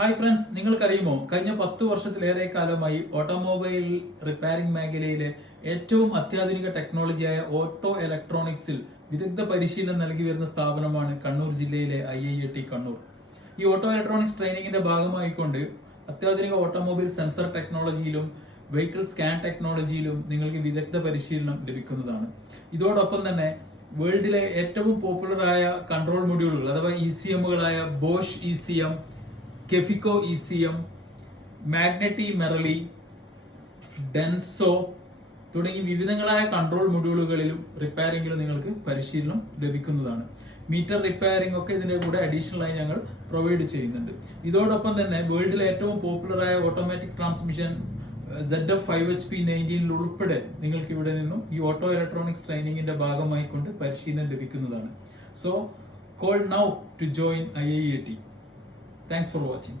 Hi friends, നിങ്ങൾക്കറിയുമോ കഴിഞ്ഞ 10 വർഷത്തിലേറെ കാലമായി ഓട്ടോമൊബൈൽ റിപ്പയറിംഗ് മേഖലയിലെ ഏറ്റവും അത്യാധുനിക ടെക്നോളജിയായ ഓട്ടോ ഇലക്ട്രോണിക്സിൽ വിദഗ്ധ പരിശീലനം നൽകി വരുന്ന സ്ഥാപനമാണ് കണ്ണൂർ ജില്ലയിലെ IIT കണ്ണൂർ. ഈ ഓട്ടോ ഇലക്ട്രോണിക്സ് ട്രെയിനിങ്ങിന്റെ ഭാഗമായിക്കൊണ്ട് അത്യാധുനിക ഓട്ടോമൊബൈൽ സെൻസർ ടെക്നോളജിയിലും വെഹിക്കിൾ സ്കാൻ ടെക്നോളജിയിലും നിങ്ങൾക്ക് വിദഗ്ധ പരിശീലനം ലഭിക്കുന്നതാണ്. ഇതോടൊപ്പം തന്നെ വേൾഡിലെ ഏറ്റവും പോപ്പുലറായ കൺട്രോൾ മൊഡ്യൂളുകൾ അഥവാ ECMകളായ Bosch ECM, കെഫിക്കോ ECM, മാഗ്നറ്റി Merly, Denso തുടങ്ങി വിവിധങ്ങളായ കൺട്രോൾ മൊഡ്യൂളുകളിലും റിപ്പയറിംഗിലും നിങ്ങൾക്ക് പരിശീലനം ലഭിക്കുന്നതാണ്. മീറ്റർ റിപ്പയറിംഗ് ഒക്കെ ഇതിന്റെ കൂടെ അഡീഷണൽ ആയി ഞങ്ങൾ പ്രൊവൈഡ് ചെയ്യുന്നുണ്ട്. ഇതോടൊപ്പം തന്നെ വേൾഡിലെ ഏറ്റവും പോപ്പുലറായ ഓട്ടോമാറ്റിക് ട്രാൻസ്മിഷൻ ZF 5HP19 ഉൾപ്പെടെ നിങ്ങൾക്ക് ഇവിടെ നിന്നും ഈ ഓട്ടോ ഇലക്ട്രോണിക്സ് ട്രെയിനിങ്ങിന്റെ ഭാഗമായി കൊണ്ട് പരിശീലനം ലഭിക്കുന്നതാണ്. So call now to join IIT. Thanks for watching.